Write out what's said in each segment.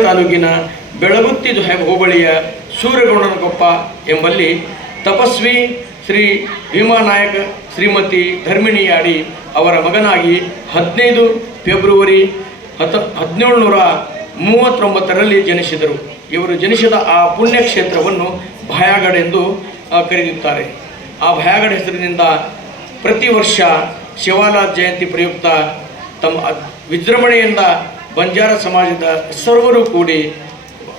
ತಾಲೂಕಿನ ಬೆಳಗುತ್ತಿ ಹೋಬಳಿಯ ಸೂರ್ಯಗೌಡನಕೊಪ್ಪ ಎಂಬಲ್ಲಿ ತಪಸ್ವಿ ಶ್ರೀ ಭೀಮಾನಾಯಕ ಶ್ರೀಮತಿ ಧರ್ಮಿಣಿಯಾಡಿ ಅವರ ಮಗನಾಗಿ ಹದಿನೈದು ಫೆಬ್ರವರಿ ಹತ್ತ ಹದಿನೇಳುನೂರ ಮೂವತ್ತೊಂಬತ್ತರಲ್ಲಿ ಜನಿಸಿದರು. ಇವರು ಜನಿಸಿದ ಆ ಪುಣ್ಯಕ್ಷೇತ್ರವನ್ನು ಭಯಾಗಢ ಎಂದು ಕರೆಯುತ್ತಾರೆ. ಆ ಭಯಾಗಢ ಹೆಸರಿನಿಂದ ಪ್ರತಿ ವರ್ಷ ಶಿವಾಲಾಲ್ ಜಯಂತಿ ಪ್ರಯುಕ್ತ ತಮ್ಮ ವಿಜೃಂಭಣೆಯಿಂದ ಬಂಜಾರ ಸಮಾಜದ ಸರ್ವರು ಕೂಡಿ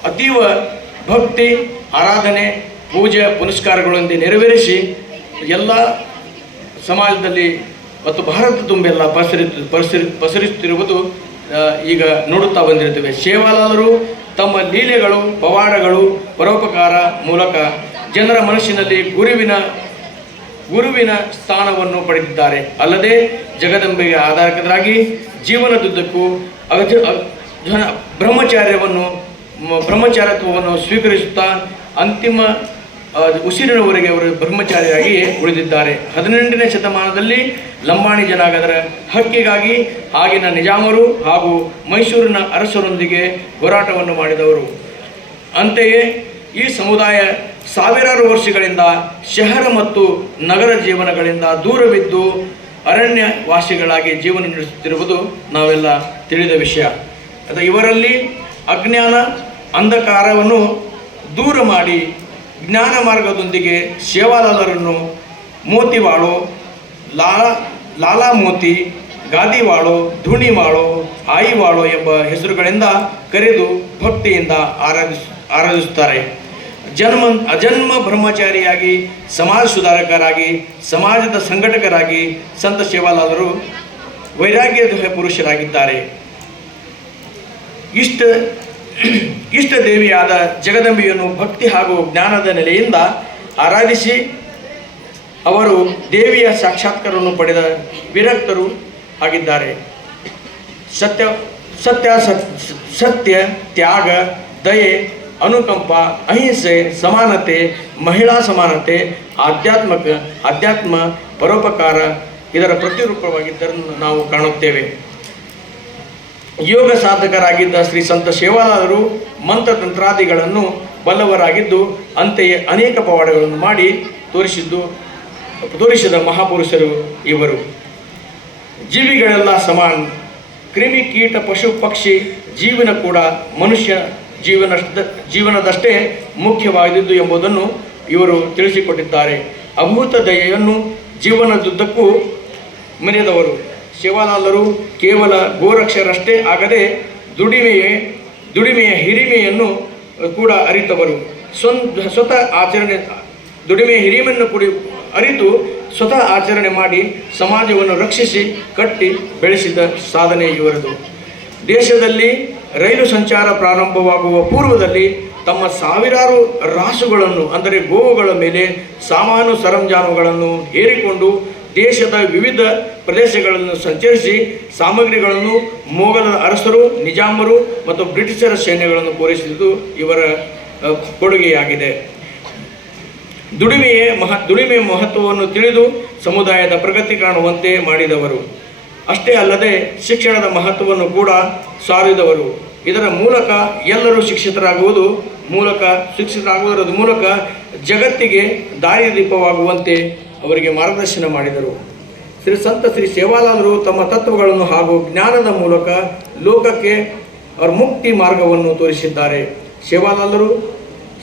ಅತೀವ ಭಕ್ತಿ, ಆರಾಧನೆ, ಪೂಜೆ ಪುನಸ್ಕಾರಗಳೊಂದಿಗೆ ನೆರವೇರಿಸಿ ಎಲ್ಲ ಸಮಾಜದಲ್ಲಿ ಮತ್ತು ಭಾರತ ತುಂಬೆಲ್ಲ ಪಸರಿ ಪಸರಿ, ಪಸರಿಸುತ್ತಿರುವುದು ಈಗ ನೋಡುತ್ತಾ ಬಂದಿರುತ್ತೇವೆ. ಸೇವಾಲಾಲರು ತಮ್ಮ ಲೀಲೆಗಳು, ಪವಾಡಗಳು, ಪರೋಪಕಾರ ಮೂಲಕ ಜನರ ಮನಸ್ಸಿನಲ್ಲಿ ಗುರುವಿನ ಗುರುವಿನ ಸ್ಥಾನವನ್ನು ಪಡೆದಿದ್ದಾರೆ. ಅಲ್ಲದೆ ಜಗದಂಬೆಗೆ ಆಧಾರಕರಾಗಿ ಜೀವನದುದ್ದಕ್ಕೂ ಅಗಜ ಅ- ಜನ- ಬ್ರಹ್ಮಚಾರ್ಯವನ್ನು ಬ್ರಹ್ಮಚಾರತ್ವವನ್ನು ಸ್ವೀಕರಿಸುತ್ತಾ ಅಂತಿಮ ಉಸಿರಿನವರೆಗೆ ಅವರು ಬ್ರಹ್ಮಚಾರಿಯಾಗಿ ಉಳಿದಿದ್ದಾರೆ. ಹದಿನೆಂಟನೇ ಶತಮಾನದಲ್ಲಿ ಲಂಬಾಣಿ ಜನಾಗದರ ಹಕ್ಕಿಗಾಗಿ ಆಗಿನ ನಿಜಾಮರು ಹಾಗೂ ಮೈಸೂರಿನ ಅರಸರೊಂದಿಗೆ ಹೋರಾಟವನ್ನು ಮಾಡಿದವರು. ಅಂತೆಯೇ ಈ ಸಮುದಾಯ ಸಾವಿರಾರು ವರ್ಷಗಳಿಂದ ಶಹರ ಮತ್ತು ನಗರ ಜೀವನಗಳಿಂದ ದೂರವಿದ್ದು ಅರಣ್ಯ ವಾಸಿಗಳಾಗಿ ಜೀವನ ನಡೆಸುತ್ತಿರುವುದು ನಾವೆಲ್ಲ ತಿಳಿದ ವಿಷಯ. ಅದು ಇವರಲ್ಲಿ ಅಜ್ಞಾನ, ಅಂಧಕಾರವನ್ನು ದೂರ ಮಾಡಿ ಜ್ಞಾನ ಮಾರ್ಗದೊಂದಿಗೆ ಸೇವಾಲಾಲರನ್ನು ಮೋತಿವಾಳು ಲಾಲ, ಲಾಲಾ ಮೋತಿ ಗಾದಿವಾಳು ಧೂಣಿವಾಳು ಆಯಿವಾಳು ಎಂಬ ಹೆಸರುಗಳಿಂದ ಕರೆದು ಭಕ್ತಿಯಿಂದ ಆರಾಧಿಸ್, ಆರಾಧಿಸುತ್ತಾರೆ. ಜನ್ಮ ಅಜನ್ಮ ಬ್ರಹ್ಮಚಾರಿಯಾಗಿ, ಸಮಾಜ ಸುಧಾರಕರಾಗಿ, ಸಮಾಜದ ಸಂಘಟಕರಾಗಿ ಸಂತ ಸೇವಾಲಾಲರು ವೈರಾಗ್ಯದ ಪುರುಷರಾಗಿದ್ದಾರೆ. ಇಷ್ಟ ಇಷ್ಟ ದೇವಿಯಾದ ಜಗದಂಬೆಯನ್ನು ಭಕ್ತಿ ಹಾಗೂ ಜ್ಞಾನದ ನೆಲೆಯಿಂದ ಆರಾಧಿಸಿ ಅವರು ದೇವಿಯ ಸಾಕ್ಷಾತ್ಕಾರವನ್ನು ಪಡೆದ ವಿರಕ್ತರು ಆಗಿದ್ದಾರೆ. ಸತ್ಯ ಸತ್ಯ ಸತ್- ಸತ್ಯ, ತ್ಯಾಗ, ದಯೆ ಅನುಕಂಪ, ಅಹಿಂಸೆ, ಸಮಾನತೆ, ಮಹಿಳಾ ಸಮಾನತೆ, ಆಧ್ಯಾತ್ಮಕ, ಅಧ್ಯಾತ್ಮ, ಪರೋಪಕಾರ ಇದರ ಪ್ರತಿರೂಪವಾಗಿದ್ದರನ್ನು ನಾವು ಕಾಣುತ್ತೇವೆ. ಯೋಗ ಸಾಧಕರಾಗಿದ್ದ ಶ್ರೀ ಸಂತ ಮಂತ್ರ ಮಂತ್ರತಂತ್ರಾದಿಗಳನ್ನು ಬಲ್ಲವರಾಗಿದ್ದು, ಅಂತೆಯೇ ಅನೇಕ ಪವಾಡಗಳನ್ನು ಮಾಡಿ ತೋರಿಸಿದ್ದು, ತೋರಿಸಿದ ಮಹಾಪುರುಷರು ಇವರು. ಜೀವಿಗಳೆಲ್ಲ ಸಮಾನ. ಕ್ರಿಮಿ ಕೀಟ, ಪಶು, ಪಕ್ಷಿ, ಜೀವನ ಕೂಡ ಮನುಷ್ಯ ಜೀವನ ಜೀವನದಷ್ಟೇ ಮುಖ್ಯವಾದದ್ದು ಎಂಬುದನ್ನು ಇವರು ತಿಳಿಸಿಕೊಟ್ಟಿದ್ದಾರೆ. ಅಮೃತ ದಯೆಯನ್ನು ಜೀವನದುದ್ದಕ್ಕೂ ಮೆರೆದವರು ಶಿವಲಾಲರು ಕೇವಲ ಗೋರಕ್ಷರಷ್ಟೇ ಆಗದೆ ದುಡಿಮೆಯೇ, ದುಡಿಮೆಯ ಹಿರಿಮೆಯನ್ನು ಕೂಡ ಅರಿತವರು. ಸ್ವಂತ, ಸ್ವತಃ ಆಚರಣೆ, ದುಡಿಮೆಯ ಹಿರಿಮೆಯನ್ನು ಕೂಡ, ಅರಿತು ಸ್ವತಃ ಆಚರಣೆ ಮಾಡಿ ಸಮಾಜವನ್ನು ರಕ್ಷಿಸಿ, ಕಟ್ಟಿ ಬೆಳೆಸಿದ ಸಾಧನೆ ಇವರದು. ದೇಶದಲ್ಲಿ ರೈಲು ಸಂಚಾರ ಪ್ರಾರಂಭವಾಗುವ ಪೂರ್ವದಲ್ಲಿ ತಮ್ಮ ಸಾವಿರಾರು ರಾಸುಗಳನ್ನು, ಅಂದರೆ ಗೋವುಗಳ ಮೇಲೆ ಸಾಮಾನು ಸರಂಜಾನುಗಳನ್ನು ಹೇರಿಕೊಂಡು ದೇಶದ ವಿವಿಧ ಪ್ರದೇಶಗಳನ್ನು ಸಂಚರಿಸಿ ಸಾಮಗ್ರಿಗಳನ್ನು ಮೊಘಲರ ಅರಸರು, ನಿಜಾಮರು ಮತ್ತು ಬ್ರಿಟಿಷರ ಸೈನ್ಯಗಳನ್ನು ಪೂರೈಸಿದ್ದು ಇವರ ಕೊಡುಗೆಯಾಗಿದೆ. ದುಡಿಮೆಯೇ ಮಹ ದುಡಿಮೆ ಮಹತ್ವವನ್ನು ತಿಳಿದು ಸಮುದಾಯದ ಪ್ರಗತಿ ಕಾಣುವಂತೆ ಮಾಡಿದವರು. ಅಷ್ಟೇ ಅಲ್ಲದೆ ಶಿಕ್ಷಣದ ಮಹತ್ವವನ್ನು ಕೂಡ ಸಾರಿದವರು. ಇದರ ಮೂಲಕ ಎಲ್ಲರೂ ಶಿಕ್ಷಿತರಾಗುವುದು ಮೂಲಕ, ಶಿಕ್ಷಿತರಾಗುವುದರ ಮೂಲಕ ಜಗತ್ತಿಗೆ ದಾರಿದೀಪವಾಗುವಂತೆ ಅವರಿಗೆ ಮಾರ್ಗದರ್ಶನ ಮಾಡಿದರು. ಶ್ರೀ ಸಂತ ಶ್ರೀ ಸೇವಾಲಾಲರು ತಮ್ಮ ತತ್ವಗಳನ್ನು ಹಾಗೂ ಜ್ಞಾನದ ಮೂಲಕ ಲೋಕಕ್ಕೆ ಅವರ ಮುಕ್ತಿ ಮಾರ್ಗವನ್ನು ತೋರಿಸಿದ್ದಾರೆ. ಸೇವಾಲಾಲರು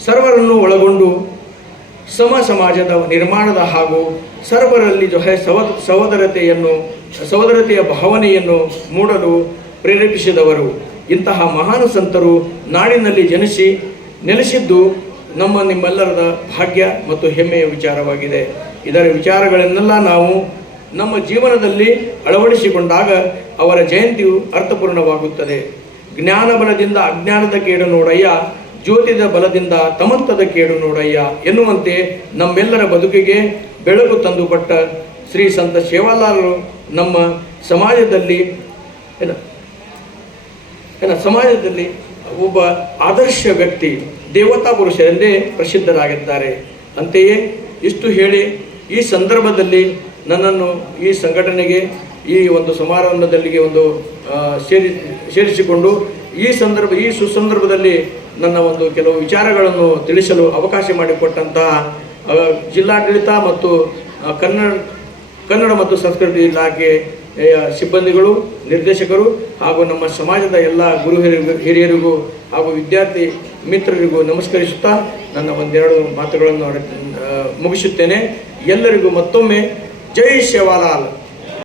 ಸರ್ವರನ್ನು ಒಳಗೊಂಡು ಸಮ ಸಮಾಜದ ನಿರ್ಮಾಣದ ಹಾಗೂ ಸರ್ವರಲ್ಲಿ ಸವ ಸಹೋದರತೆಯನ್ನು ಸಹೋದರತೆಯ ಭಾವನೆಯನ್ನು ಮೂಡಲು ಪ್ರೇರೇಪಿಸಿದವರು. ಇಂತಹ ಮಹಾನ್ ಸಂತರು ನಾಡಿನಲ್ಲಿ ಜನಿಸಿ ನೆಲೆಸಿದ್ದು ನಮ್ಮ ನಿಮ್ಮೆಲ್ಲರದ ಭಾಗ್ಯ ಮತ್ತು ಹೆಮ್ಮೆಯ ವಿಚಾರವಾಗಿದೆ. ಇದರ ವಿಚಾರಗಳನ್ನೆಲ್ಲ ನಾವು ನಮ್ಮ ಜೀವನದಲ್ಲಿ ಅಳವಡಿಸಿಕೊಂಡಾಗ ಅವರ ಜಯಂತಿಯು ಅರ್ಥಪೂರ್ಣವಾಗುತ್ತದೆ. ಜ್ಞಾನ ಬಲದಿಂದ ಅಜ್ಞಾನದ ಕೇಡು ನೋಡಯ್ಯ, ಜ್ಯೋತಿದ ಬಲದಿಂದ ತಮಂತದ ಕೇಡು ನೋಡಯ್ಯ ಎನ್ನುವಂತೆ ನಮ್ಮೆಲ್ಲರ ಬದುಕಿಗೆ ಬೆಳಕು ತಂದುಕೊಟ್ಟ ಶ್ರೀ ಸಂತ ಸೇವಾಲಾಲರು ನಮ್ಮ ಸಮಾಜದಲ್ಲಿ, ಏನ ಏನ, ಸಮಾಜದಲ್ಲಿ ಒಬ್ಬ ಆದರ್ಶ ವ್ಯಕ್ತಿ, ದೇವತಾ ಪುರುಷರೆಂದೇ ಪ್ರಸಿದ್ಧರಾಗಿದ್ದಾರೆ. ಅಂತೆಯೇ ಇಷ್ಟು ಹೇಳಿ ಈ ಸಂದರ್ಭದಲ್ಲಿ ನನ್ನನ್ನು ಈ ಸಂಘಟನೆಗೆ, ಈ ಒಂದು ಸಮಾರಂಭದಲ್ಲಿ ಒಂದು ಸೇರಿ, ಸೇರಿಸಿಕೊಂಡು ಈ ಸಂದರ್ಭ, ಈ ಸುಸಂದರ್ಭದಲ್ಲಿ ನನ್ನ ಒಂದು ಕೆಲವು ವಿಚಾರಗಳನ್ನು ತಿಳಿಸಲು ಅವಕಾಶ ಮಾಡಿಕೊಟ್ಟಂತಹ ಜಿಲ್ಲಾಡಳಿತ ಮತ್ತು ಕನ್ನಡ ಕನ್ನಡ ಮತ್ತು ಸಂಸ್ಕೃತಿ ಇಲಾಖೆ ಸಿಬ್ಬಂದಿಗಳು, ನಿರ್ದೇಶಕರು ಹಾಗೂ ನಮ್ಮ ಸಮಾಜದ ಎಲ್ಲ ಗುರು ಹಿರಿಯರಿಗೂ ಹಾಗೂ ವಿದ್ಯಾರ್ಥಿ ಮಿತ್ರರಿಗೂ ನಮಸ್ಕರಿಸುತ್ತಾ ನನ್ನ ಒಂದೆರಡು ಮಾತುಗಳನ್ನು ಮುಗಿಸುತ್ತೇನೆ. ಎಲ್ಲರಿಗೂ ಮತ್ತೊಮ್ಮೆ ಜೈ ಶಿವಲಾಲ್.